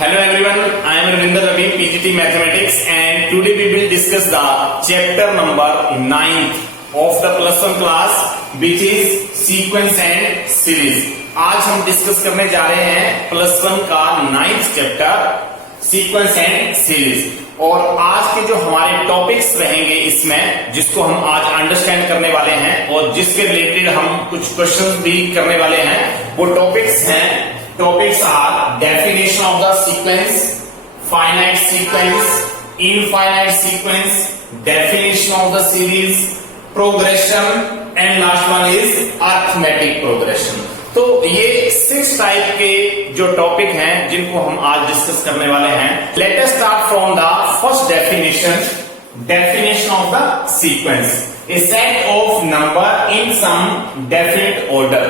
Hello everyone, I am Ravinder Ravi, PGT Mathematics, and today we will discuss the chapter number 9th of the plus 1 class, which is sequence and series. आज हम discuss करने जा रहे हैं plus 1 का 9th chapter sequence and series. और आज के जो हमारे टॉपिक्स रहेंगे इसमें, जिसको हम आज अंडरस्टैंड करने वाले हैं और जिसके रिलेटेड हम कुछ क्वेश्चंस भी करने वाले हैं, वो टॉपिक्स हैं। Topics are definition of the sequence, finite sequence, infinite sequence, definition of the series, progression, and last one is arithmetic progression. तो ये 6 टाइप के जो टॉपिक हैं जिनको हम आज डिस्कस करने वाले हैं। Let us start from the first definition. Definition of the sequence: a set of number in some definite order.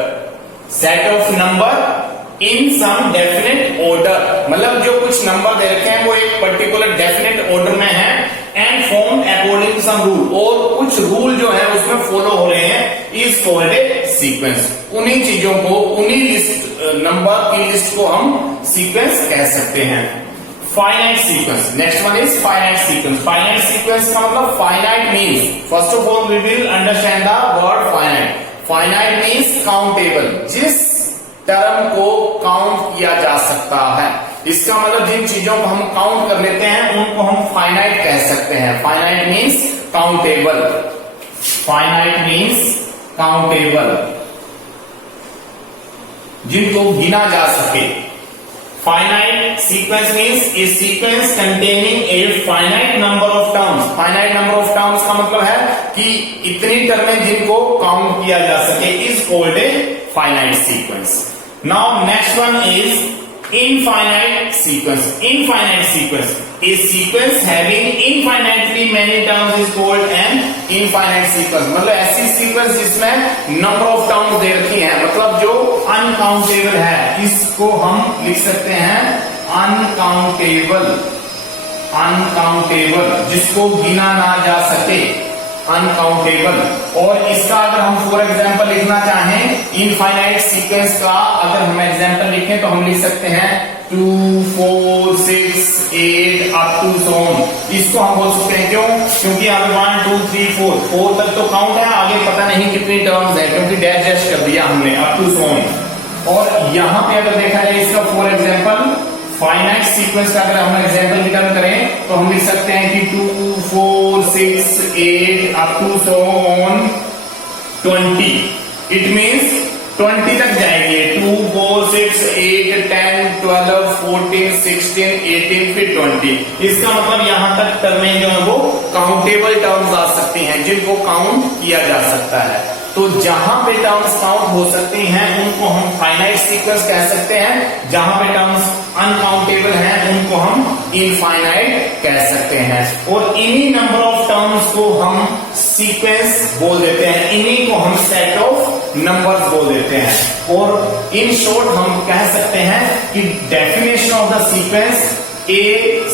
Set of number in some definite order, मतलब जो कुछ नंबर दे रखे हैं वो एक पर्टिकुलर डेफिनेट ऑर्डर में है, and form according to some rule, और कुछ रूल जो है उसमें फॉलो हो रहे हैं, इज कॉल्ड ए सीक्वेंस। उन्हीं चीजों को, उन्हीं लिस्ट नंबर की लिस्ट को हम सीक्वेंस कह सकते हैं। Finite sequence, next one is finite sequence. Finite sequence का मतलब finite means, first of all we will understand the word finite. Finite means countable, जिस टर्म को काउंट किया जा सकता है। इसका मतलब जिन चीजों को हम काउंट कर लेते हैं उनको हम फाइनाइट कह सकते हैं। Finite means countable, finite means countable, जिनको गिना जा सके। Finite sequence means A sequence containing a finite number of terms. Finite number of terms का मतलब है कि इतनी टर्में जिनको काउंट किया जा सके, is called a finite sequence. Now next one is infinite sequence. Infinite sequence, a sequence having infinitely many terms is called an infinite sequence. मतलब ऐसी सीक्वेंस जिसमें नंबर ऑफ टर्म्स दे रखी हैं, मतलब जो अनकाउंटेबल है, इसको हम लिख सकते हैं अनकाउंटेबल। अनकाउंटेबल, जिसको गिना ना जा सके, अनकाउंटेबल। और इसका अगर हम फॉर एग्जांपल लिखना चाहें इनफाइनाइट सीक्वेंस का, अगर हम एग्जांपल लिखें तो हम लिख सकते हैं 2, 4, 6, 8 अप टू सो ऑन। इसको हम बोल सकते हैं, क्यों? क्योंकि आगे 1, 2, 3, 4 तक तो काउंट है, आगे पता नहीं कितनी टर्म्स है, क्योंकि डैश डैश कर दिया हमने, अप टू सो ऑन। और यहां पे अगर देखा जाए इसका फॉर एग्जांपल फाइनाइट सीक्वेंस का अगर हम एग्जांपल रिटर्न करें तो हम लिख सकते हैं कि 2, 4, 6, 8 up to so on 20। It means 20 तक जाएगी, 2, 4, 6, 8, 10, 12, 14, 16, 18 फिर 20। इसका मतलब यहां तक टर्में जो है वो काउंटेबल टर्म्स आ सकती हैं, जिनको काउंट किया जा सकता है। तो जहां पे टर्म्स काउंट हो सकती हैं उनको हम फाइनाइट सीक्वेंस कह सकते हैं, जहां पे टर्म्स अनकाउंटेबल हैं उनको हम इनफाइनाइट कह सकते हैं। और इन्हीं नंबर ऑफ टर्म्स को हम सीक्वेंस बोल देते हैं, इन्हीं को हम सेट ऑफ नंबर्स बोल देते हैं। और इन शॉर्ट हम कह सकते हैं कि definition of the sequence, A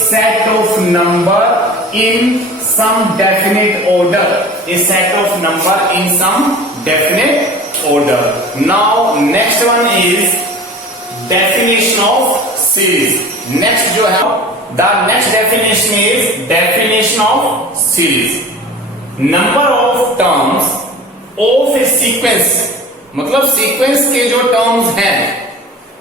set of number in some definite order, a set of number in some definite order. Now next one is definition of series. Next जो है, the next definition is definition of series. Number of terms of a sequence, मतलब sequence के जो terms हैं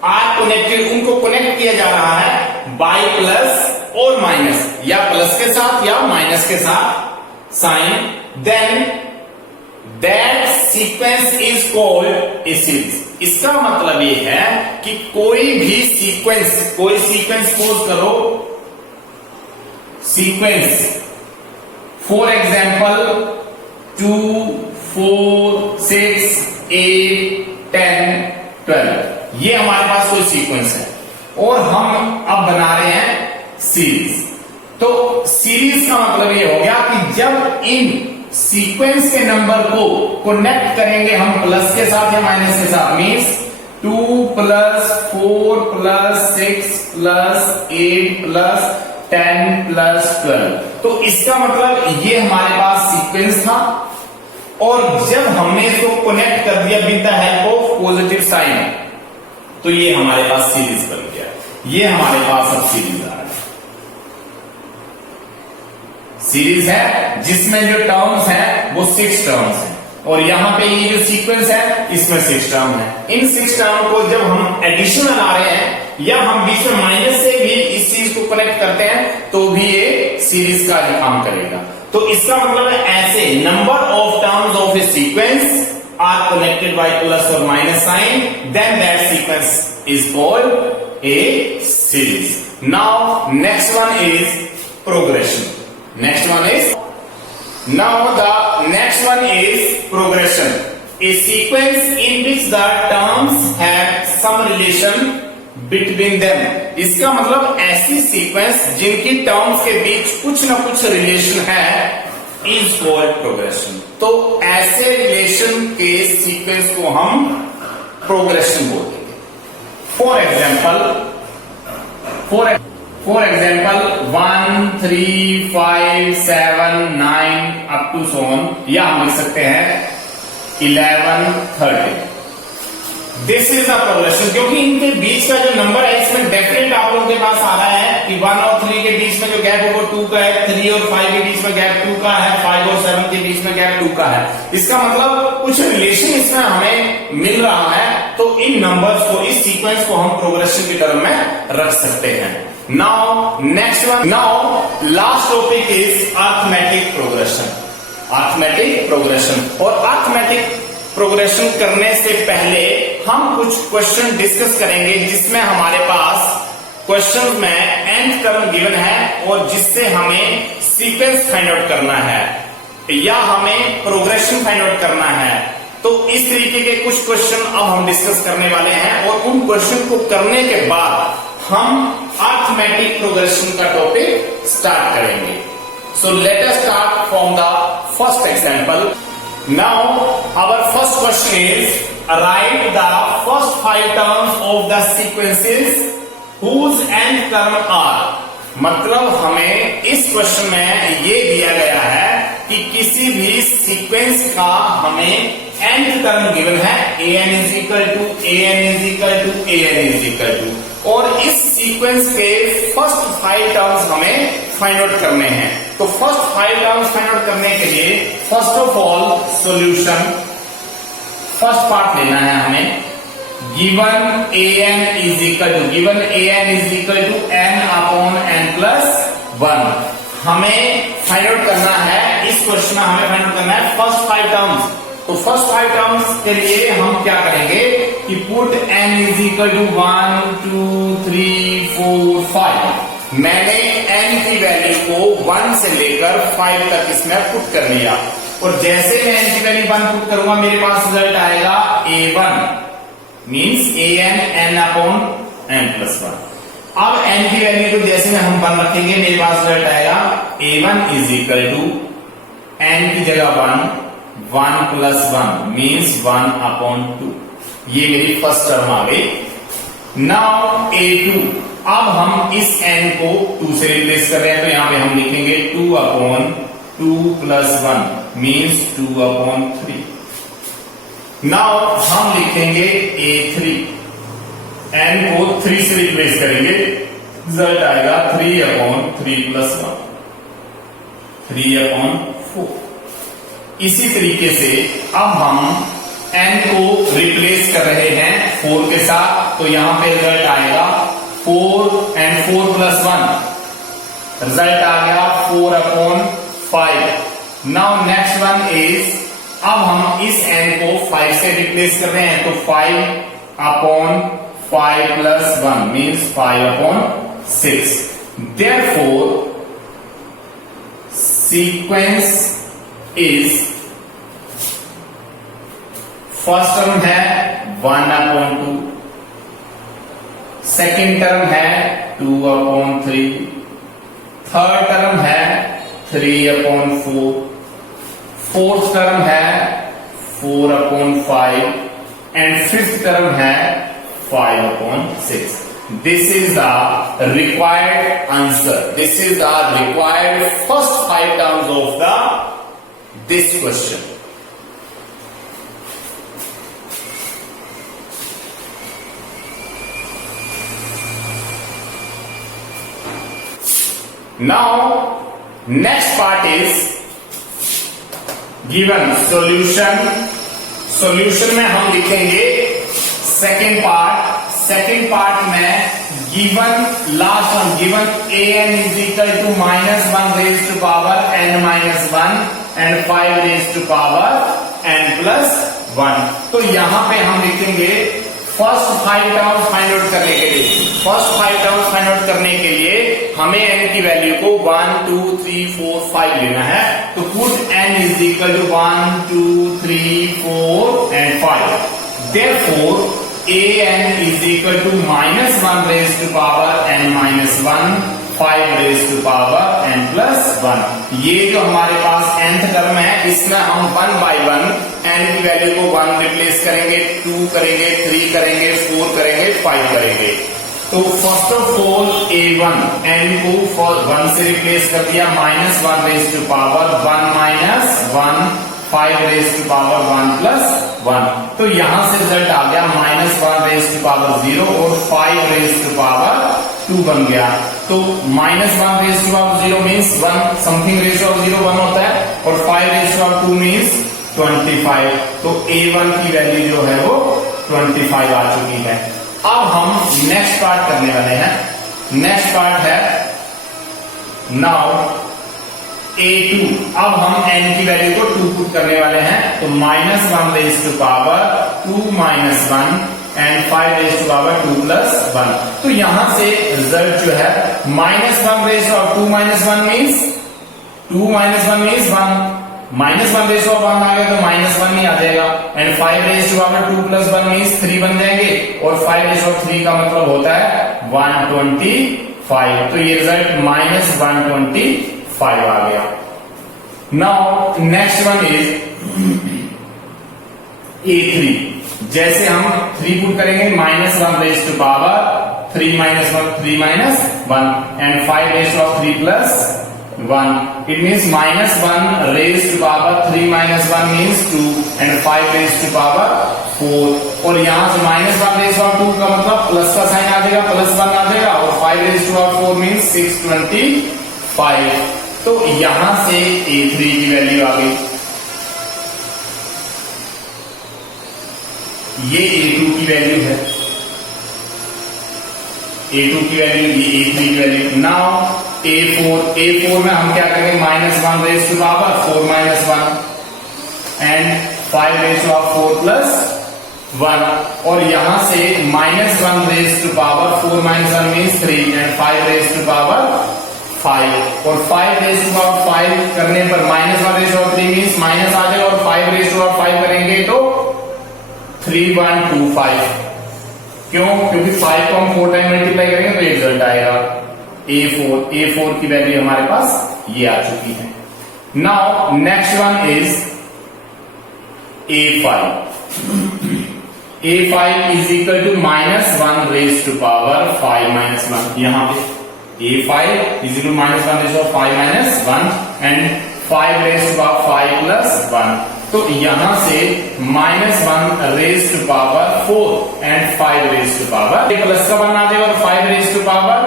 are connected, उनको connect किया जा रहा है बाय प्लस और माइनस, या प्लस के साथ या माइनस के साथ sign, then that sequence is called a series. इसका मतलब ये है कि कोई भी सीक्वेंस, कोई सीक्वेंस पोज करो, सीक्वेंस फॉर एग्जांपल 2, 4, 6, 8, 10, 12, ये हमारे पास कोई सीक्वेंस है और हम अब बना रहे हैं सीरीज। तो सीरीज का मतलब ये हो गया कि जब इन सीक्वेंस के नंबर को कनेक्ट करेंगे हम प्लस के साथ या माइनस के साथ, मींस 2 + 4 + 6 + 8 + 10 + 12, तो इसका मतलब ये हमारे पास सीक्वेंस था। और जब हमने इसको कनेक्ट कर दिया with the help of positive sign, तो ये हमारे पास सीरीज बन गया। ये हमारे पास अब सीरीज आ रहा है, सीरीज है जिसमें जो टर्म्स हैं वो 6 टर्म्स हैं, और यहां पे ये जो सीक्वेंस है इसमें 6 टर्म है। इन 6 टर्म को जब हम एडिशन ला रहे हैं या हम बीच में माइनस से भी इस चीज को कनेक्ट करते हैं तो भी ये सीरीज का ही काम करेगा। तो इसका मतलब है ऐसे number of terms of a sequence are connected by plus और minus sign, then that sequence is called a series. Now next one is progression. Next one is, now the next one is progression, a sequence in which the terms have some relation between them। इसका मतलब ऐसी sequence जिनकी terms के बीच कुछ ना कुछ relation है is called progression। तो ऐसे रिलेशन के सीक्वेंस को हम प्रोग्रेशन बोलते हैं। For example 1 3 5 7 9 up to so on, या हम लिख सकते हैं 11 30। दिस इज अ प्रोग्रेशन, क्योंकि इनके बीच का जो नंबर है इसमें डेफिनेट आप लोगों के पास आ रहा है कि 1 और 3 के बीच में जो गैप है वो 2 का है, 3 और 5 के बीच में गैप 2 का है, 5 और 7 के बीच में गैप 2 का है। इसका मतलब कुछ रिलेशन इसमें हमें मिल रहा है, तो इन नंबर्स को, इस सीक्वेंस को हम प्रोग्रेशन की टर्म में रख सकते हैं। Now next one, now last topic is arithmetic progression। arithmetic progression, और arithmetic progression करने से पहले हम कुछ क्वेश्चन डिस्कस करेंगे जिसमें हमारे पास क्वेश्चन में nth टर्म गिवन है और जिससे हमें सीक्वेंस फाइंड आउट करना है या हमें प्रोग्रेशन फाइंड आउट करना है। तो इस तरीके के कुछ क्वेश्चन अब हम डिस्कस करने वाले हैं, और उन क्वेश्चन को करने के बाद हम अरिथमेटिक प्रोग्रेशन का टॉपिक स्टार्ट करेंगे। So let us start from the first example. Now our first question is write the first 5 terms of the sequences whose nth term are. मतलब हमें इस क्वेश्चन में ये दिया गया है कि किसी भी सीक्वेंस का हमें nth टर्म गिवन है, an is equal to an is equal to an is equal to, और इस सीक्वेंस के फर्स्ट 5 टर्म्स हमें फाइंड आउट करने हैं। तो फर्स्ट 5 टर्म्स फाइंड आउट करने के लिए first of all solution, first part लेना है हमें। Given an is equal to n upon n plus 1। हमें फाइंड आउट करना है, इस क्वेश्चन में हमें फाइंड आउट करना है फर्स्ट 5 टर्म्स। तो फर्स्ट 5 टर्म्स के लिए हम क्या करेंगे कि put n is equal to 1 2 3 4 5। मैंने n की वैल्यू को 1 से लेकर 5 तक इसमें पुट कर लिया, और जैसे मैं n की वैल्यू 1 पुट करूंगा मेरे पास रिजल्ट आएगा a1 means an n upon n plus 1। अब n की वैल्यू को जैसे में हम 1 रखेंगे मेरे पास रिजल्ट आएगा a1 is equal to n की जगह 1 प्लस 1 मीन्स 1 अपॉन 2। ये मेरी फर्स्ट टर्म आ गई। नाउ a2, अब हम इस n को 2 से रिप्लेस कर रहे हैं, तो यहां पे हम लिखेंगे 2 upon 2 plus 1 means 2 upon 3। Now हम लिखेंगे a3, n को 3 से रिप्लेस करेंगे, रिजल्ट आएगा 3 अपॉन 3 प्लस 1 3 अपॉन 4। इसी तरीके से अब हम n को रिप्लेस कर रहे हैं 4 के साथ, तो यहां पे रिजल्ट आएगा 4 एंड 4 प्लस 1, रिजल्ट आ गया 4 upon 5। Now next one is, अब हम इस n को 5 से रिप्लेस कर रहे हैं, तो 5 upon 5 plus 1 means 5 upon 6। Therefore sequence is, first term है 1 अपॉन 2, सेकेंड टर्म है 2 अपॉन 3, थर्ड टर्म है 3 अपॉन 4, फोर्थ टर्म है 4 अपॉन 5 एंड फिफ्थ टर्म है 5 upon 6। This is the required answer. This is the required first 5 terms of this question. Now next part is given solution. Solution में हम लिखेंगे second part में given last one given an is equal to -1 raise to power n -1 and 5 raise to power n+1। तो यहां पे हम लिखेंगे first 5 terms find out करने के लिए हमें n की वैल्यू को 1 2 3 4 5 लेना है। तो put n is equal to 1 2 3 4 and 5। Therefore an is equal to -1 raised to power n-1 5 raised to power n+1। ये जो हमारे पास nth टर्म है इसमें हम 1 by 1 n की वैल्यू को 1 रिप्लेस करेंगे, 2 करेंगे, 3 करेंगे, 4 करेंगे, 5 करेंगे। तो first of all a1 n को 1 से रिप्लेस कर दिया, -1 raise to power 1 5 raise to power 1+1। तो यहां से रिजल्ट आ गया -1 रेज टू पावर 0 और 5 रेज टू पावर 2 बन गया। तो -1 raise to power 0 means 1 something raise to power 0 1 होता है और 5 रेज टू पावर 2 मीन्स 25। तो a1 की वैल्यू जो है वो 25 आ चुकी है। अब हम नेक्स्ट पार्ट करने वाले हैं। नेक्स्ट पार्ट है नाउ a2। अब हम n की वैल्यू को 2 पुट करने वाले हैं। तो -1 raise to power 2 -1 and 5 raise to power 2+1। तो यहां से रिजल्ट जो है -1 raise to power 2 -1 means 2 -1 means 1 -1 raise to power 1 आ गया तो -1 ही आ जाएगा and 5 raise to power 2+1 means 3 बन जाएंगे और 5 रेज टू पावर 3 का मतलब होता है 125। तो ये रिजल्ट -125 आ गया। Now next one is a3। जैसे हम 3 पुट करेंगे -1 raise to power 3 -1 3 -1 and 5 raise to power 3+1। It means -1 raise to power 3 -1 means 2 and 5 raise to power 4। और यहां से -1 रेज टू पावर 2 का मतलब प्लस का साइन आ जाएगा, +1 आ जाएगा और 5 रेज टू पावर 4 मीन्स 625। तो यहां से a3 की वैल्यू आ गई। ये a2 की वैल्यू है, a2 की वैल्यू, ये a3 की वैल्यू। नाउ a4 में हम क्या करेंगे -1 raise to power 4 -1 and 5 raise to power 4+1। और यहां से -1 raise to power 4 -1 means 3 and 5 raise to power 5 और 5 रेज टू पावर 5 करने पर -1 raise to power 3 means minus आ जाएगा और 5 रेज टू पावर 5 करेंगे तो 3125। क्यों? क्योंकि 5 को हम 4 टाइम मल्टीप्लाई करेंगे तो रिजल्ट आएगा a4 की वैल्यू हमारे पास ये आ चुकी है। Now next one is a5 is equal to -1 raise to power 5 -1। यहां पे a5 is equal to -1 raised to 5 -1 and 5 raised to power 5+1। तो यहां से -1 raised to power 4 and 5 raised to power plus का बना देगा और 5 raised to power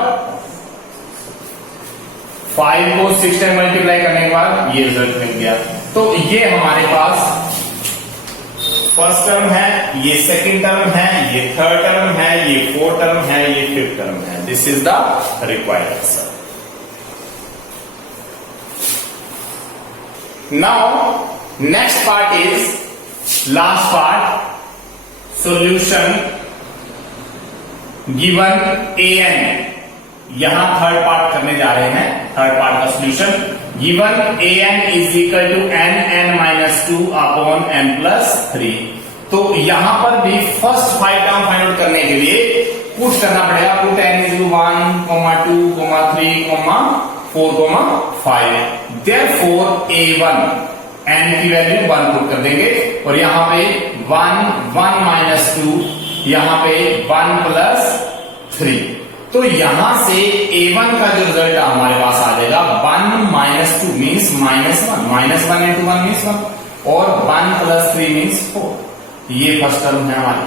5 को 6 टाइम मल्टीप्लाई करने के बाद ये रिजल्ट मिल गया। तो ये हमारे पास फर्स्ट टर्म है, ये सेकंड टर्म है, ये थर्ड टर्म है, ये फोर्थ टर्म है, ये फिफ्थ टर्म है। This is the required answer. Now next part is last part, solution given an। यहां थर्ड पार्ट करने जा रहे हैं, थर्ड पार्ट का solution given an is equal to n-2 upon n+3। तो यहां पर भी फर्स्ट 5 टर्म फाइंड आउट करने के लिए पुट करना पड़ेगा। Put n is 1, 2, 3, 4, 5। Therefore a1 n की वैल्यू 1 पुट कर देंगे और यहां पे 1 -2, यहां पे 1+3। तो यहां से a1 का जो रिजल्ट हमारे पास आ जाएगा 1 -2 मीन्स -1 into 1 मीन्स 1 और 1+3 मीन्स 4। ये फर्स्ट टर्म है हमारी।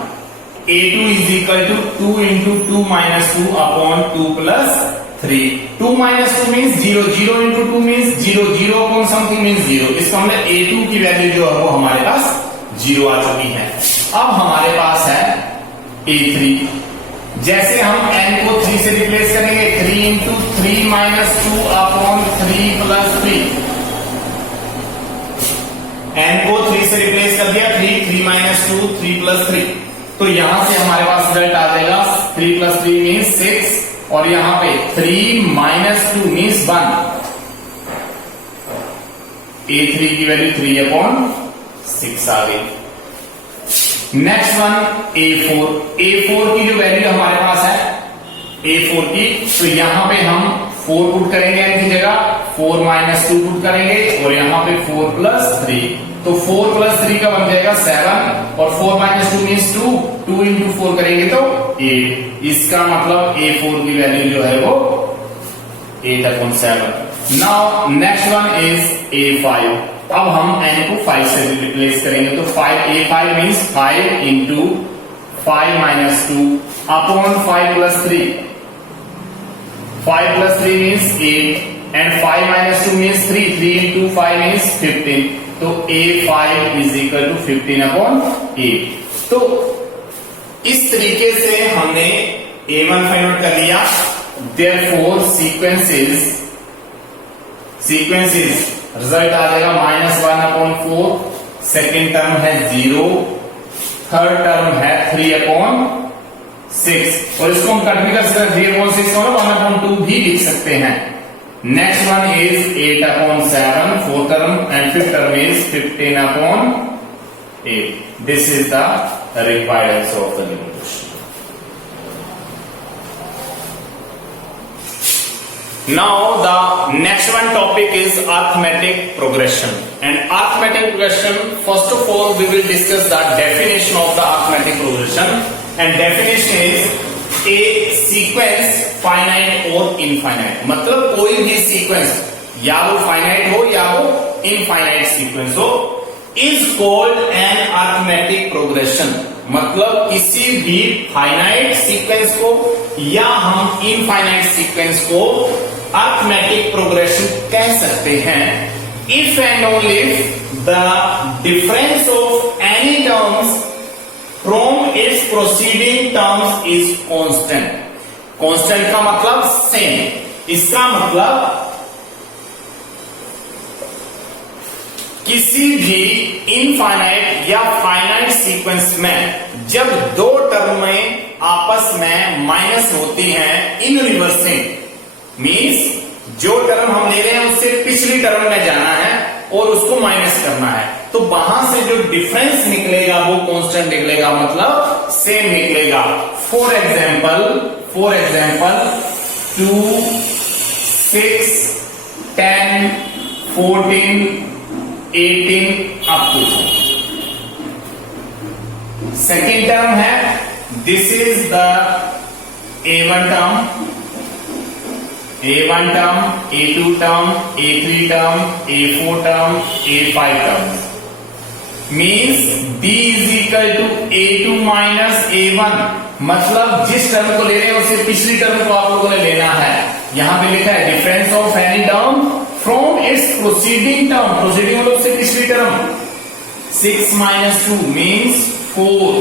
a2 is equal to 2 into 2 -2 upon 2+3। 3, 2 minus 2 means 0, 0 into 2 means 0, 0 upon something means 0. इसका मतलब a2 की वैल्यू जो है वो हमारे पास 0 आ चुकी है। अब हमारे पास है a3। जैसे हम n को 3 से रिप्लेस करेंगे, 3 into 3 minus 2 upon 3 plus 3, n को 3 से रिप्लेस कर दिया, 3 minus 2 3 plus 3, तो यहां से हमारे पास रिजल्ट आ जाएगा 3 plus 3 means 6, और यहां पे 3 minus 2 means 1। a3 की वैल्यू 3/6 आ गई। Next one a4। a4 की जो वैल्यू हमारे पास है a4 की, तो यहां पे हम 4 पुट करेंगे n की जगह, 4 minus 2 पुट करेंगे, और यहां पे 4 plus 3, तो 4 plus 3 का बन जाएगा 7, और 4 minus 2 means 2, 2 into 4 करेंगे तो 8। इसका मतलब a4 की वैल्यू जो है वो 8/7। Now next one is a5। अब हम n को 5 से रिप्लेस करेंगे, तो a5 means 5 into 5 minus 2 upon 5 plus 3, 5 plus 3 means 8, and 5 minus 2 means 3, 3 into 5 means 15, तो a5 is equal to 15/8। तो इस तरीके से हमने a1 फाइंड आउट कर लिया। Therefore sequences रिजल्ट आ जाएगा -1/4, सेकेंड टर्म है 0, थर्ड टर्म है 3/6, और इसको हम कट भी कर सकते हैं, 3/6 को 1/2 भी लिख सकते हैं। Next one is 8/7, fourth term, and fifth term is 15/8। This is the required answer of the given question. Now the next one topic is arithmetic progression, and arithmetic progression, first of all we will discuss the definition of the arithmetic progression, and definition is a sequence finite or infinite, मतलब कोई भी sequence या वो finite हो या वो infinite sequence हो is called an arithmetic progression, मतलब किसी भी finite sequence को या हम infinite sequence को arithmetic progression कह सकते हैं if and only if the difference of any terms from its preceding terms is constant। constant का मतलब same, इसका मतलब किसी भी इनफाइनाइट या फाइनाइट सीक्वेंस में जब दो टर्म में आपस में माइनस होती हैं इन रिवर्सिंग, मीन्स जो टर्म हम ले रहे हैं उससे पिछली टर्म में जाना है और उसको माइनस करना है, तो वहां से जो डिफरेंस निकलेगा वो कांस्टेंट निकलेगा, मतलब सेम निकलेगा। For example 2, 6, 10, 14, 18 up to. Second term है, this is the A1 term, A1 term, A2 term, A3 term, A4 term, A5 term, means D is equal to A2 minus A1, मतलब जिस term को ले रहे हैं उससे पिछली टर्म को आप लोगों ने लेना है। यहां पे लिखा है difference of any term from its proceeding term, proceeding मतलब उससे पिछली term. 6 minus 2 means 4,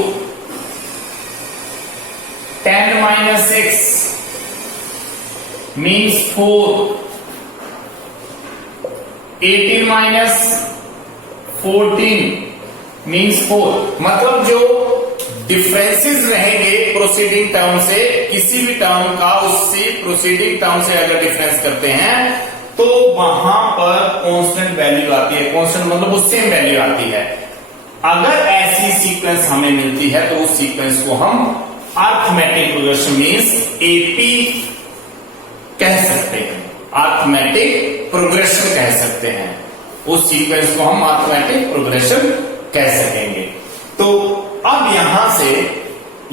10 minus 6 means 4, 18 minus 14 means 4, मतलब जो डिफरेंसेस रहेंगे प्रोसीडिंग टर्म से, किसी भी टर्म का उससे प्रोसीडिंग टर्म से अगर डिफरेंस करते हैं तो वहां पर कांस्टेंट वैल्यू आती है। कांस्टेंट मतलब वो सेम वैल्यू आती है। अगर ऐसी सीक्वेंस हमें मिलती है तो उस सीक्वेंस को हम अरिथमेटिक प्रोग्रेशन मींस एपी कह सकते हैं, अरिथमेटिक प्रोग्रेशन कह सकते हैं। उस सीक्वेंस को हम अरिथमेटिक प्रोग्रेशन कह सकेंगे। तो अब यहां से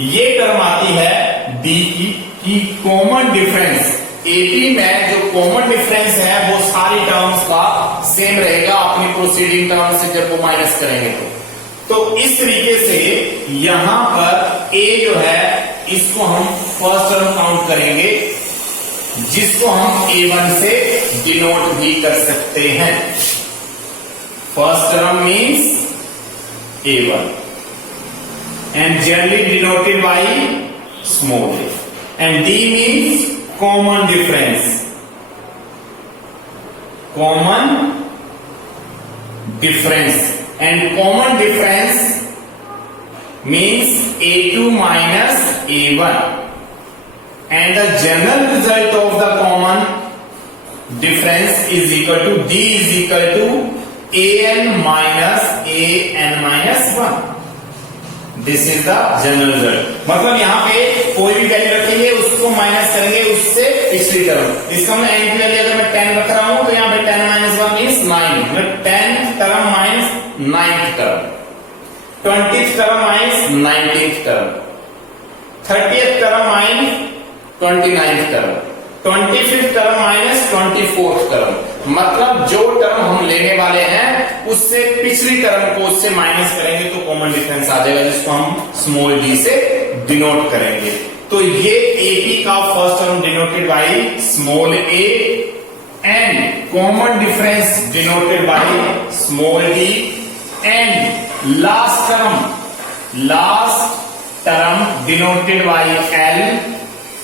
ये टर्म आती है डी की कॉमन डिफरेंस। एपी में जो कॉमन डिफरेंस है वो सारी टर्म्स का सेम रहेगा अपनी प्रोसीडिंग टर्म से जब वो माइनस करेंगे तो इस तरीके से यहां पर ए जो है इसको हम फर्स्ट टर्म काउंट करेंगे, जिसको हम A1 से डिनोट भी कर सकते हैं। First term means A1 and generally denoted by small a, and D means common difference and common difference means A2 minus A1 and the general result of the common difference is equal to D is equal to AN minus 1. This is the general result. मतलब यहाँ पे कोई भी value रखेंगे उसको minus करेंगे उससे पिछली टर्म। इसका मैं n की वैल्यू अगर मैं 10 रख रहा हूं तो यहाँ पे 10 माइनस 1 मीन्स 9, मैं 10th term minus 9th term, 20th term minus 19th term, 30th term minus 29th term, 25th term minus 24th term. मतलब जो टर्म हम लेने वाले हैं उससे पिछली टर्म को उससे माइनस करेंगे तो कॉमन डिफरेंस आ जाएगा, जिसको हम स्मॉल d से डिनोट करेंगे। तो ये AP का first term denoted by small a and common difference denoted by small d and last term denoted by L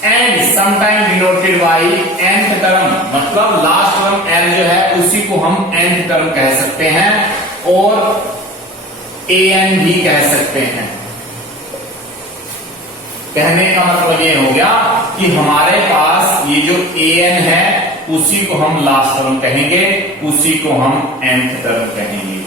and sometime denoted by nth term. मतलब last term L जो है उसी को हम nth टर्म कह सकते हैं और an भी कह सकते हैं। कहने का मतलब ये हो गया कि हमारे पास ये जो an है उसी को हम लास्ट टर्म कहेंगे, उसी को हम nth टर्म कहेंगे।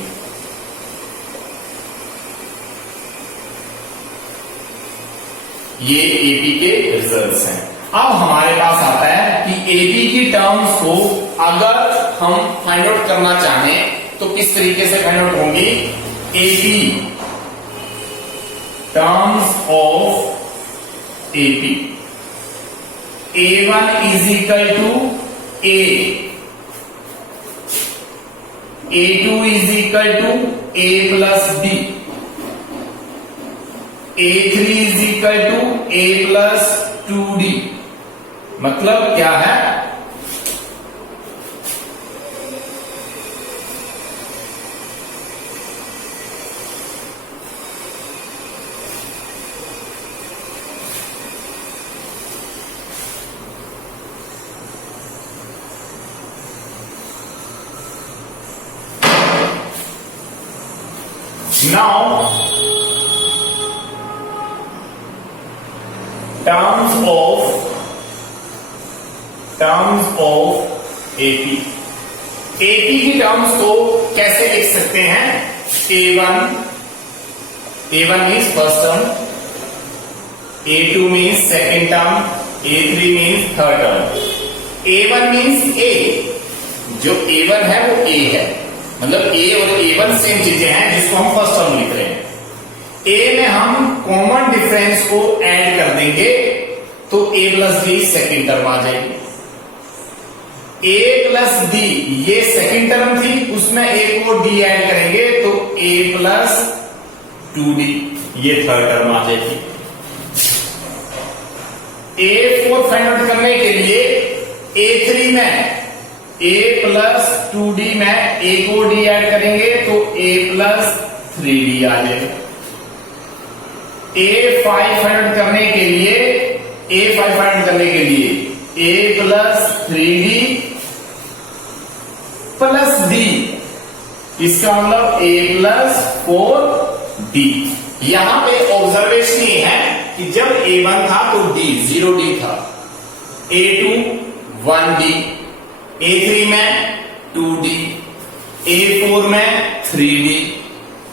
ये AP के रिजल्ट्स हैं। अब हमारे पास आता है कि AP की टर्म्स को अगर हम फाइंड आउट करना चाहें तो किस तरीके से फाइंड आउट होंगी। AP terms of AP A1 is equal to A, A2 is equal to A plus B, A3 is equal to A plus 2D। मतलब क्या है, नाउ टर्म्स ऑफ AP की टर्म्स को कैसे लिख सकते हैं। A1 means first term, A2 means second term, A3 means third term. A1 means A, जो A1 है वो A है, मतलब A और A1 सेम चीजें हैं जिसको हम फर्स्ट टर्म लिख रहे हैं। A में हम कॉमन डिफरेंस को ऐड कर देंगे तो A plus D second term आ जाएगी। A प्लस D ये सेकेंड टर्म थी, उसमें एक और D ऐड करेंगे तो A प्लस 2D ये थर्ड टर्म आ जाएगी। A4 फाइंड आउट करने के लिए A3 में A प्लस 2D में एक और D ऐड करेंगे तो A प्लस 3D आ जाएगा। A5 फाइंड आउट करने के लिए A plus 3D plus D, इसका मतलब A प्लस 4D। यहां पे ऑब्जर्वेशन ये है कि जब A1 था तो D 0D था, A2 1D, A3 में 2D, A4 में 3D,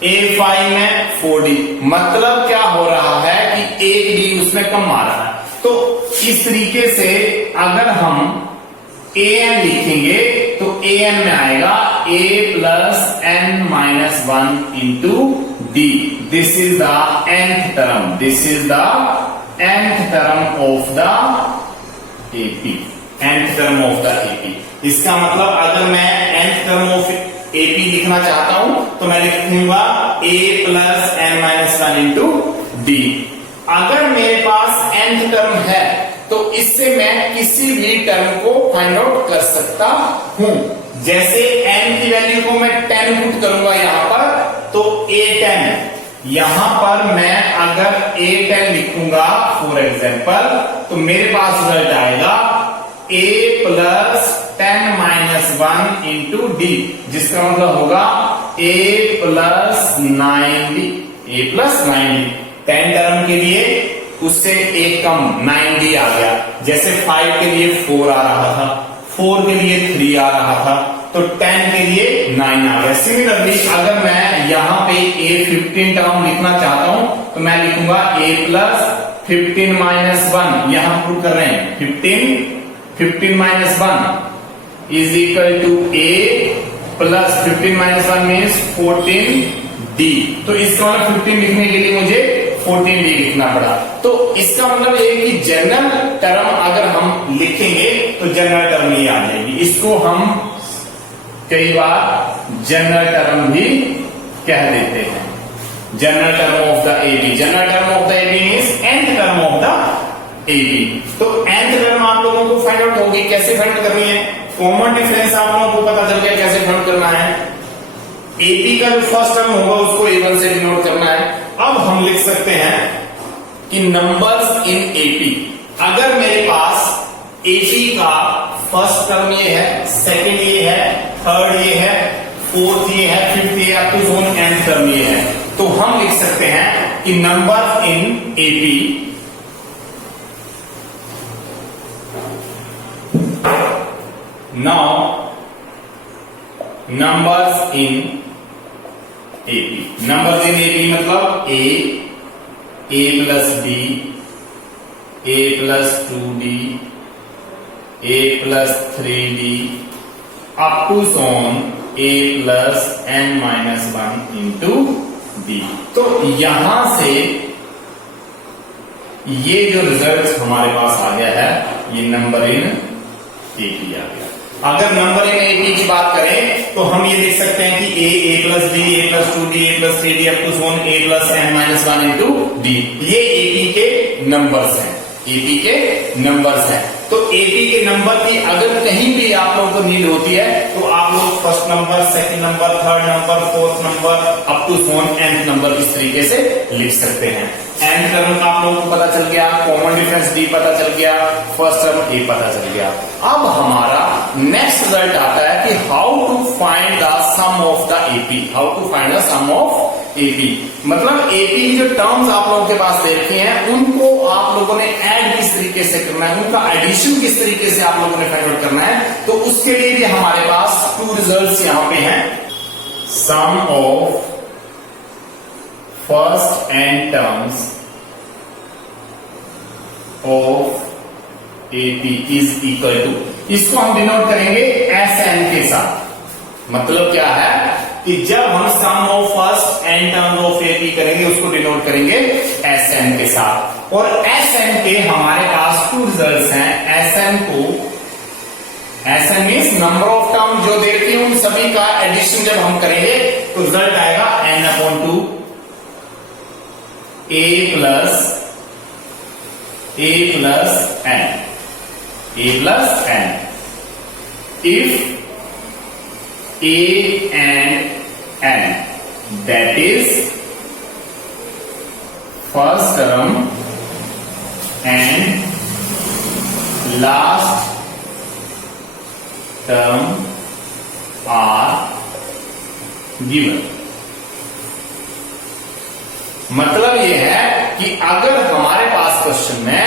A5 में 4D। मतलब क्या हो रहा है कि एक D उसमें कम आ रहा है। तो इस तरीके से अगर हम an लिखेंगे तो an में आएगा A plus n minus 1 into D। This is the nth term, this is the nth term of the AP, nth term of the AP। इसका मतलब अगर मैं nth टर्म ऑफ AP लिखना चाहता हूं तो मैं लिखूंगा A plus n minus 1 into D। अगर मेरे पास nth टर्म है तो इससे मैं किसी भी टर्म को फाइंड आउट कर सकता हूं। जैसे n की वैल्यू को मैं 10 पुट करूंगा यहां पर, तो a10, यहां पर मैं अगर a10 लिखूंगा फॉर एग्जांपल, तो मेरे पास रिजल्ट आएगा a plus 10 minus 1 into D, जिसका मतलब होगा a plus 9d, a plus 9d। 10 term के लिए उससे एक कम 9d आ गया। जैसे 5 के लिए 4 आ रहा था, 4 के लिए 3 आ रहा था, तो 10 के लिए 9 आ गया। सिमिलरली अगर मैं यहां पे a15 टर्म लिखना चाहता हूं, तो मैं लिखूंगा a प्लस 15 माइनस 1, यहां प्रूव कर रहे हैं 15 minus 1 is equal to a plus 15 minus 1 means 14d। तो इसका मतलब 15 लिखने के लिए मुझे 14d लिखना पड़ा। तो इसका मतलब ये कि जनरल टर्म अगर हम लिखेंगे तो जनरल टर्म ही आ जाएगी। इसको हम कई बार जनरल टर्म भी कह देते हैं, general term of the AP. General term of the AP means nth term of the AP. तो nth टर्म आप लोगों को फाइंड आउट होगी, कैसे फाइंड करनी है? कॉमन डिफरेंस आप लोगों को पता चल गया कैसे फाइंड करना है। एपी का जो फर्स्ट टर्म होगा उसको a1 से डिनोट करना है। अब हम लिख सकते हैं कि नंबर्स इन एपी, अगर मेरे पास एपी का फर्स्ट टर्म ये है, सेकंड ये है, थर्ड ये है, फोर्थ ये है, फिफ्थ ये है, अप टू जोन nth टर्म ये है, तो हम लिख सकते हैं कि numbers in AP now numbers in AP, numbers in AP मतलब a plus b, a plus 2d, a plus 3d up to zone a plus n minus 1 into d। तो यहां से ये जो रिजल्ट हमारे पास आ गया है, ये नंबर इन एपी आ गया। अगर नंबर इन एपी की बात करें तो हम ये देख सकते हैं कि a plus b, a plus 2d, a plus 3d up to जोन a plus n minus 1 into d, ये एपी के नंबर्स हैं, एपी के नंबर्स हैं। तो एपी के नंबर की अगर कहीं भी आप लोगों को नीड होती है तो आप लोग first number, second number, third number, fourth number up to जोन nth नंबर इस तरीके से लिख सकते हैं। nth टर्म का आप लोगों को पता चल गया, कॉमन डिफरेंस d पता चल गया, फर्स्ट टर्म a पता चल गया। अब हमारा नेक्स्ट रिजल्ट आता है कि how to find the sum of the AP, how to find the sum of AP. मतलब एपी की जो टर्म्स आप लोगों के पास दे रखी हैं उनको आप लोगों ने ऐड किस तरीके से करना है, उनका एडिशन किस तरीके से आप लोगों ने फाइंड आउट करना है। तो उसके लिए भी हमारे पास 2 रिजल्ट्स यहां पे हैं। Sum of first n terms of AP is equal to, इसको हम डिनोट करेंगे Sn के साथ। मतलब क्या है कि जब हम sum of first n terms of AP करेंगे उसको डिनोट करेंगे Sn के साथ। और Sn के हमारे पास 2 रिजल्ट्स हैं। Sn means number of term जो दे रखी है उन सभी का एडिशन जब हम करेंगे तो रिजल्ट आएगा n/2 a plus n, a plus n if a and n, that is first term and last term are given। मतलब ये है कि अगर हमारे पास क्वेश्चन में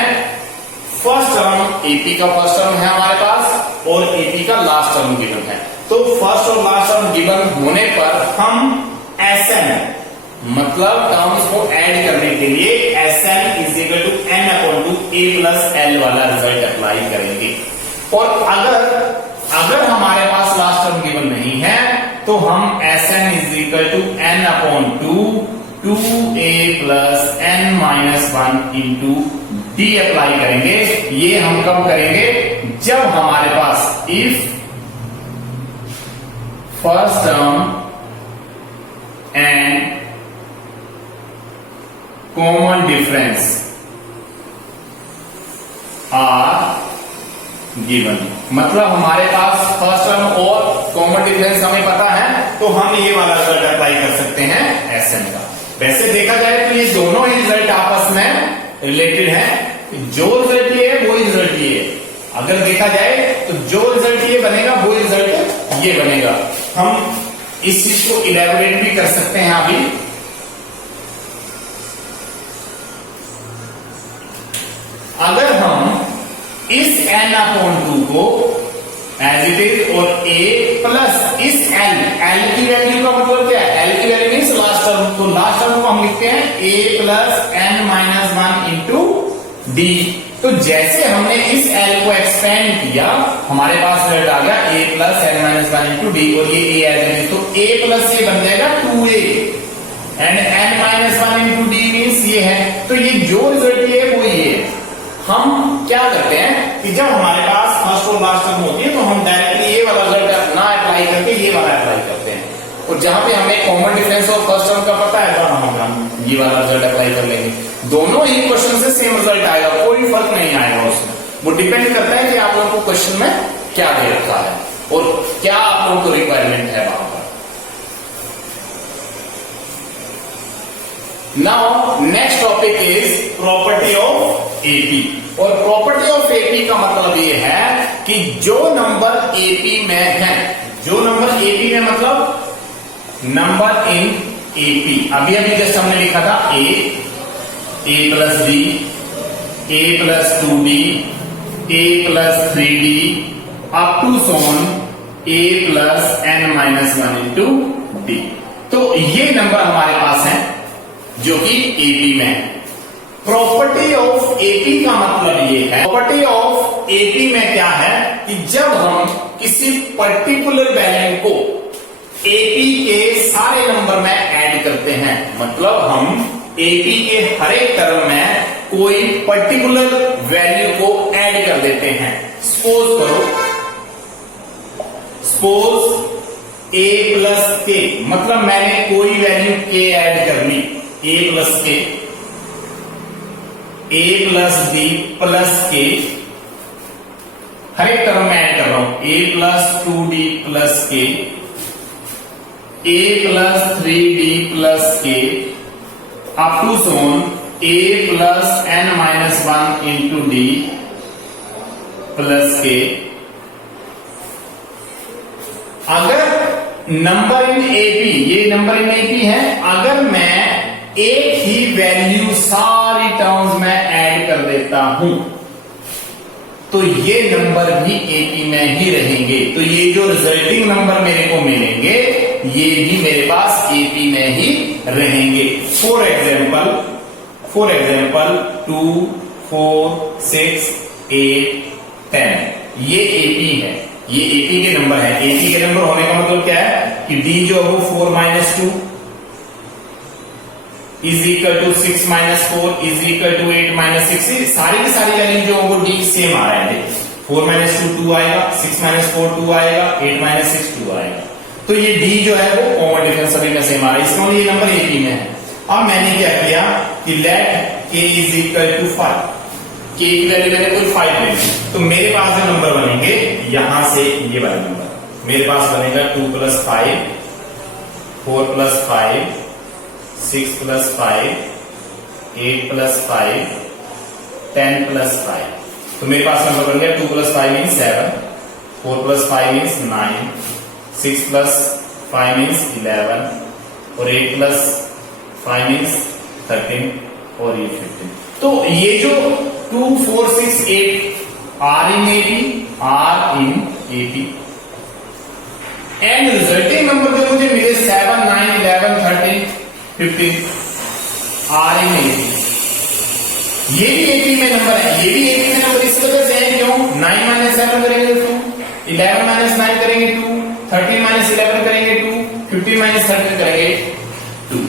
फर्स्ट टर्म एपी का फर्स्ट टर्म है हमारे पास और एपी का लास्ट टर्म गिवन है, तो फर्स्ट और लास्ट टर्म गिवन होने पर हम Sn मतलब टर्म्स को ऐड करने के लिए Sn is equal to n/2 a plus l वाला रिजल्ट अप्लाई करेंगे। और अगर हमारे पास लास्ट टर्म गिवन नहीं है तो हम Sn is equal to n/2 2a plus n minus 1 into d apply करेंगे। ये हम कब करेंगे? जब हमारे पास if first term and common difference are given. मतलब हमारे पास फर्स्ट टर्म और कॉमन डिफरेंस हमें पता है, तो हम ये वाला रिजल्ट अप्लाई कर सकते हैं एसएन का। वैसे देखा जाए तो ये दोनों ही रिजल्ट आपस में रिलेटेड हैं। जो रिजल्ट ये है वही रिजल्ट ये है। अगर देखा जाए तो जो रिजल्ट ये बनेगा वो रिजल्ट ये बनेगा। हम इस चीज को इलैबोरेट भी कर सकते हैं अभी। अगर हम इस n/2 को एज इट इज और a प्लस इस l की वैल्यू का मतलब क्या है? l की वैल्यू मीन्स लास्ट टर्म, तो लास्ट टर्म को हम लिखते हैं a plus n-1 into D. तो जैसे हमने इस l को एक्सपेंड किया हमारे पास रिजल्ट आ गया a plus n-1 into D, और ये a एज इट इज, तो a प्लस ये बन जाएगा 2a and n-1 into D means ये है। तो ये जो रिजल्ट ये है वो ये है। हम क्या करते हैं कि जब हमारे पास फर्स्ट और लास्ट टर्म होती है तो हम डायरेक्टली ये वाला रिजल्ट ना अप्लाई करके ये वाला अप्लाई करते हैं, और जहां पे हमें कॉमन डिफरेंस और फर्स्ट टर्म का पता है तो हम ये वाला रिजल्ट अप्लाई कर लेंगे। दोनों ही क्वेश्चन से सेम रिजल्ट आएगा, कोई फर्क नहीं आएगा उसमें। वो डिपेंड करता है कि आप लोगों को क्वेश्चन में क्या दे रखा है और क्या आप लोगों को रिक्वायरमेंट है वहां पर। Now next topic is property of AP. और प्रॉपर्टी ऑफ एपी का मतलब ये है कि जो नंबर एपी में है, जो नंबर एपी में मतलब नंबर इन एपी, अभी अभी जस्ट हमने लिखा था A plus D, A plus 2d, A plus 3d up to Son A plus n-1 into D. तो ये नंबर हमारे पास है जो कि एपी में है। प्रॉपर्टी ऑफ एपी का मतलब ये है, प्रॉपर्टी ऑफ एपी में क्या है कि जब हम किसी पर्टिकुलर वैल्यू को एपी के सारे नंबर में ऐड करते हैं, मतलब हम एपी के हर एक टर्म में कोई पर्टिकुलर वैल्यू को ऐड कर देते हैं। सपोज करो, सपोज ए प्लस के, मतलब मैंने कोई वैल्यू के ऐड कर ली, ए plus k, a plus D plus के, हर एक टर्म में ऐड कर रहा हूं, ए plus 2d plus k, a plus 3d plus k up to Son A plus n-1 into d plus k. अगर नंबर इन एपी, ये number in AP है, अगर मैं एक ही वैल्यू सारी टर्म्स में ऐड कर देता हूं तो ये नंबर भी एपी में ही रहेंगे। तो ये जो रिजल्टिंग नंबर मेरे को मिलेंगे ये भी मेरे पास एपी में ही रहेंगे। फॉर एग्जाम्पल 2, 4, 6, 8, 10 ये एपी है, ये एपी के नंबर है। एपी के नंबर होने का मतलब क्या है कि डी जो है वो 4 - 2 is equal to 6 - 4 is equal to 8 - 6। सारी की सारी वैल्यू जो वो डी सेम आ रहा है। 4 - 2 2 आएगा, 6 - 4 2 आएगा, 8 - 6 2 आएगा। तो ये डी जो है वो कॉमन डिफरेंस सभी में सेम आ रहा है, इसका ये नंबर एपी में है। अब मैंने क्या किया कि लेट के इज इक्वल टू 5, के की वैल्यू मैंने कोई 5 ले ली, तो मेरे पास जो नंबर बनेंगे यहां से ये वाला नंबर मेरे पास बनेगा 2 + 5, 4 + 5, 6 + 5, 8 + 5, 10 + 5। तो मेरे पास नंबर बन गया 2 + 5 मीन्स 7, 4 + 5 मीन्स 9, 6 + 5 मीन्स 11 और 8 + 5 मीन्स 13 और ये 15। तो ये जो 2, 4, 6, 8 are in AP and resulting number जो मुझे मिले 7, 9, 11, 13, 15 आर इन एपी, ये भी एपी में नंबर है, ये भी एपी में नंबर। इस वजह से है क्यों 9 - 7 करेंगे 2, 11 - 9 करेंगे 2, 13 - 11 करेंगे 2, 15 - 13 करेंगे 2।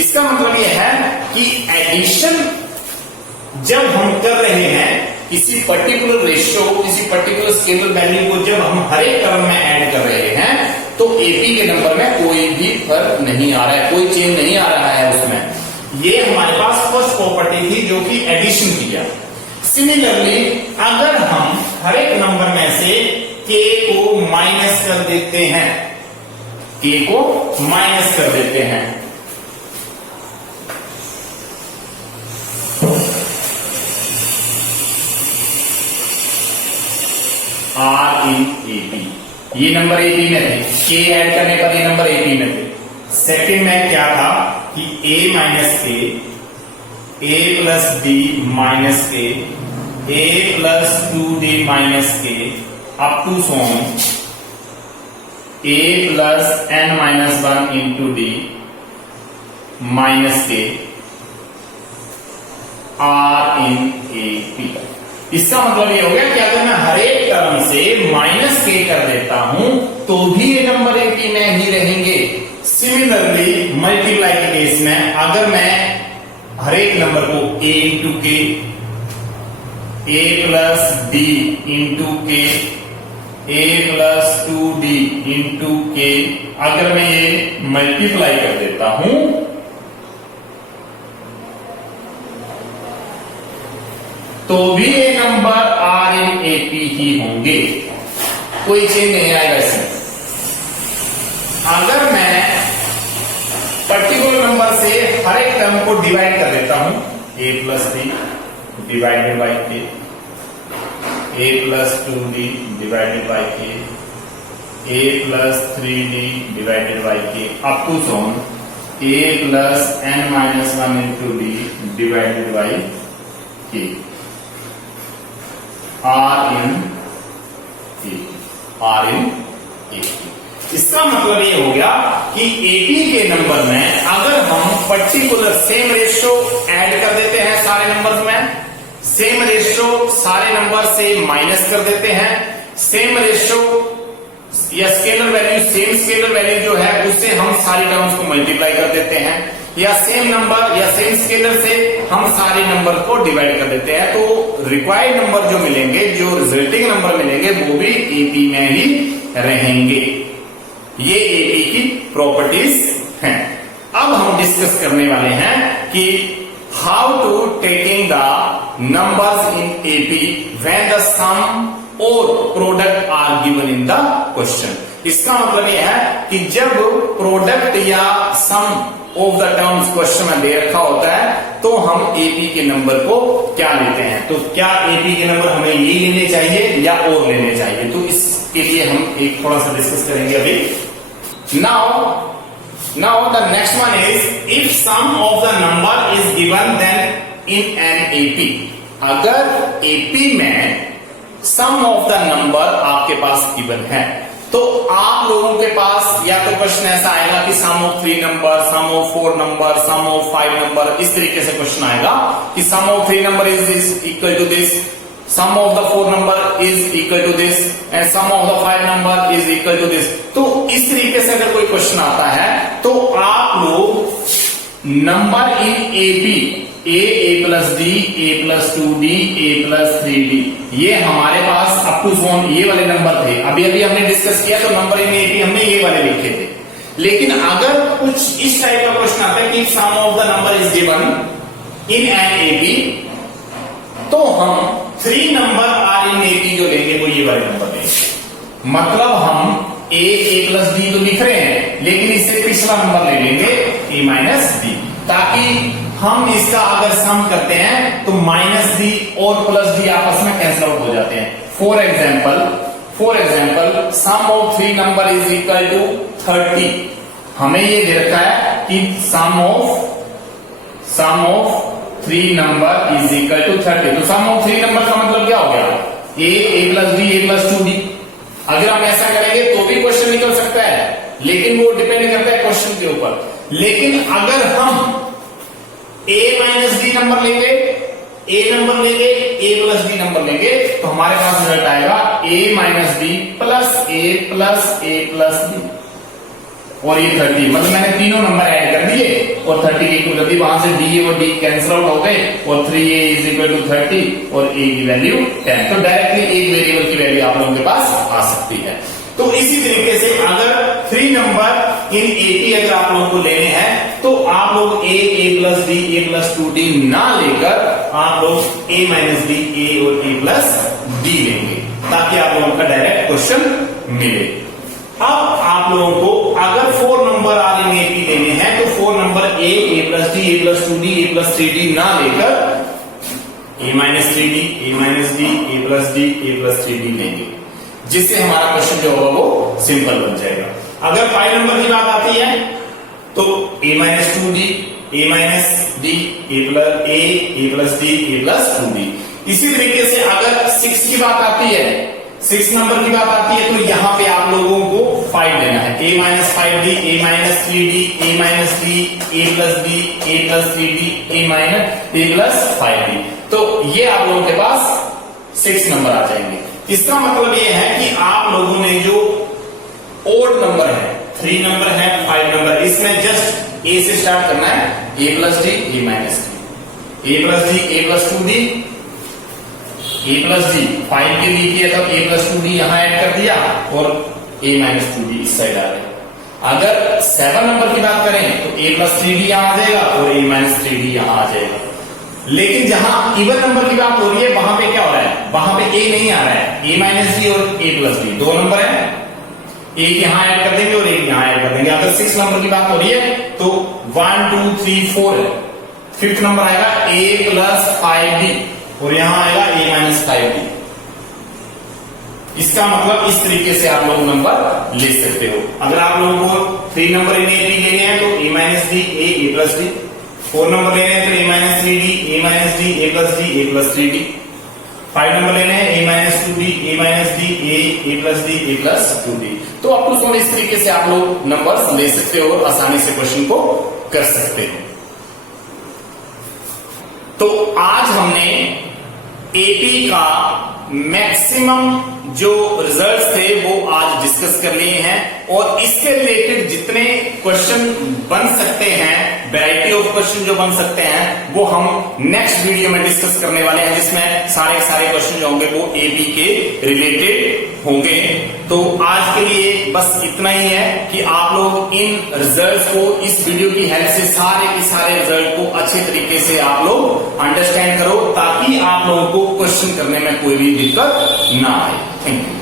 इसका मतलब यह है कि एडिशन जब हम कर रहे हैं किसी पर्टिकुलर रेशियो, किसी पर्टिकुलर स्केलर वैल्यू को जब हम हर एक टर्म में ऐड कर रहे हैं तो एपी के नंबर में कोई भी फर्क नहीं आ रहा है, कोई चेंज नहीं आ रहा है उसमें। ये हमारे पास फर्स्ट प्रॉपर्टी थी जो कि एडिशन किया। सिमिलरली अगर हम हर एक नंबर में से k को माइनस कर देते हैं, k को माइनस कर देते हैं, आर इन एपी, ये नंबर एपी में थे, k ऐड करने पर ये नंबर एपी में थे। सेकंड में क्या था कि a minus k, a plus d minus k, a plus 2d minus k up to Son a plus n minus 1 into d minus k are in A P. इसका मतलब ये हो गया कि अगर मैं हर एक टर्म से माइनस के कर देता हूं तो भी ये नंबर ए पी में ही रहेंगे। सिमिलरली मल्टीप्लाई के केस में अगर मैं हर एक नंबर को a इंटू के, a प्लस डी इंटू के, a प्लस 2d इंटू के, अगर मैं ये मल्टीप्लाई कर देता हूं तो भी ये नंबर आर इन एपी ही होंगे, कोई चेंज नहीं आएगा इसमें। अगर मैं पर्टिकुलर नंबर से हर एक टर्म को डिवाइड कर देता हूं, a plus D divided by K, a plus 2d divided by K, a plus 3d divided by K up to Son a plus n minus 1 into D divided by K, are in A. इसका मतलब ये हो गया कि AP के number में अगर हम पर्टिकुलर सेम रेशियो ऐड कर देते हैं सारे नंबर्स में, सेम रेशियो सारे नंबर से माइनस कर देते हैं, सेम रेशियो या scalar value, same scalar value जो है उससे हम सारी टर्म्स को मल्टीप्लाई कर देते हैं, या सेम नंबर या सेम स्केलर से हम सारे नंबर को डिवाइड कर देते हैं, तो रिक्वायर्ड नंबर जो मिलेंगे, जो रिजल्टिंग नंबर मिलेंगे वो भी एपी में ही रहेंगे। ये एपी की प्रॉपर्टीज हैं। अब हम डिस्कस करने वाले हैं कि how to taking the numbers in AP when the sum और product are given in the question. इसका मतलब यह है कि जब प्रोडक्ट या sum of the terms question में दे रखा होता है तो हम एपी के नंबर को क्या लेते हैं, तो क्या एपी के नंबर हमें ये लेने चाहिए या और लेने चाहिए, तो इसके लिए हम एक थोड़ा सा डिस्कस करेंगे अभी। Now the next one is if sum of the number is given then in an AP. अगर एपी में सम ऑफ द नंबर आपके पास गिवन है तो आप लोगों के पास या तो क्वेश्चन ऐसा आएगा कि sum of 3 number, sum of 4 number, sum of 5 number, इस तरीके से क्वेश्चन आएगा कि sum of 3 number is equal to this, sum of the 4 number is equal to this and sum of the 5 number is equal to this. तो इस तरीके से अगर कोई क्वेश्चन आता है तो आप लोग number in AP, A plus D, A plus 2d, A plus 3d, ये हमारे पास अप टू सोन ये वाले नंबर थे। अभी अभी हमने डिस्कस किया तो नंबर इन एपी हमने ये वाले लिखे थे। लेकिन अगर कुछ इस टाइप का क्वेश्चन आता है कि sum of the number is given in an AP, तो हम 3 नंबर आर इन एपी जो लेंगे वो ये वाले नंबर लेंगे। मतलब हम ए प्लस डी तो लिख रहे हैं लेकिन इससे पिछला नंबर ले लेंगे ए माइनस डी, ताकि हम इसका अगर सम करते हैं तो माइनस डी और प्लस डी आपस में कैंसिल आउट हो जाते हैं। For example sum of 3 number is equal to 30। हमें ये दे रखा है कि sum of 3 number is equal to 30। तो सम ऑफ 3 नंबर का मतलब क्या हो गया, ए plus D, A plus 2d। अगर हम ऐसा करेंगे तो भी क्वेश्चन निकल सकता है, लेकिन वो डिपेंड करता है क्वेश्चन के ऊपर। लेकिन अगर हम a माइनस डी नंबर लेंगे, a नंबर लेंगे, a प्लस डी नंबर लेंगे, तो हमारे पास रिजल्ट आएगा a minus D plus a plus D, और ये 30। मतलब मैंने तीनों नंबर ऐड कर दिए और 30 की इक्वल कर दी, वहां से d और d कैंसिल आउट हो गए और 3a इज इक्वल टू 30 और a की वैल्यू 10। तो डायरेक्टली एक वेरिएबल की वैल्यू आप लोगों के पास आ सकती है। तो इसी तरीके से अगर 3 नंबर इन एपी अगर आप लोगों को लेने हैं तो आप लोग ए plus D, A plus 2d ना लेकर आप लोग ए माइनस डी, ए और ए प्लस डी लेंगे, ताकि आप लोगों का डायरेक्ट क्वेश्चन मिले। अब आप लोगों को अगर 4 नंबर आर इन एपी लेने हैं तो 4 number A plus D, A plus 2d, A plus 3d ना लेकर ए minus 3d, A minus D, A plus D, A plus 3d लेंगे, जिससे हमारा क्वेश्चन जो होगा वो सिंपल बन जाएगा। अगर 5 नंबर की बात आती है तो ए minus 2d, A minus D, A plus D, A plus 2d। इसी तरीके से अगर 6 की बात आती है, 6 नंबर की बात आती है तो यहां पे आप लोगों को 5 लेना है, ए minus 5d, A minus 3d, A minus D, A plus D, A plus 3d, A minus A plus 5d। तो ये आप लोगों के पास 6 नंबर आ जाएंगे। इसका मतलब ये है कि आप लोगों ने जो ओड नंबर है, 3 नंबर है, 5 नंबर, इसमें जस्ट ए से स्टार्ट करना है, ए plus D, A minus D, A plus D, A plus 2d, A plus D 5 के लिए किया तब ए प्लस 2d यहां ऐड कर दिया और ए माइनस 2d इस साइड आ गया। अगर 7 नंबर की बात करें तो ए प्लस 3d यहां आ जाएगा और ए माइनस 3d यहां आ जाएगा। लेकिन जहां इवन नंबर की बात हो रही है वहां पे क्या हो रहा है, वहां पे ए नहीं आ रहा है, ए माइनस डी और ए प्लस डी 2 नंबर है, एक यहां ऐड कर देंगे और एक यहां ऐड कर देंगे। अगर 6 नंबर की बात हो रही है तो 1 2 3 4 है, 5th नंबर आएगा ए प्लस 5d और यहां आएगा ए माइनस 5d। इसका मतलब इस तरीके से आप लोग नंबर ले सकते हो। अगर आप लोगों को 3 नंबर इन ए लेने हैं तो ए minus D, A plus D, 4 number लेने हैं तो ए minus 3d, A minus D, A plus D, A plus 3d, 5 number लेने हैं ए minus 2d, A minus D, A plus D, A plus 2d। तो up to 4 इस तरीके से आप लोग नंबर्स ले सकते हो और आसानी से क्वेश्चन को कर सकते हो। तो आज हमने एपी का मैक्सिमम जो रिजल्ट्स थे वो आज डिस्कस कर लिए हैं और इसके रिलेटेड जितने क्वेश्चन बन सकते हैं, वैरायटी ऑफ क्वेश्चन जो बन सकते हैं वो हम नेक्स्ट वीडियो में डिस्कस करने वाले हैं, जिसमें सारे क्वेश्चन जो होंगे वो एपी के रिलेटेड होंगे। तो आज के लिए बस इतना ही है कि आप लोग इन रिजल्ट्स को इस वीडियो की हेल्प से सारे के सारे रिजल्ट को अच्छे तरीके से आप लोग अंडरस्टैंड करो, ताकि आप लोगों को क्वेश्चन करने में कोई भी दिक्कत ना आए। Thank you.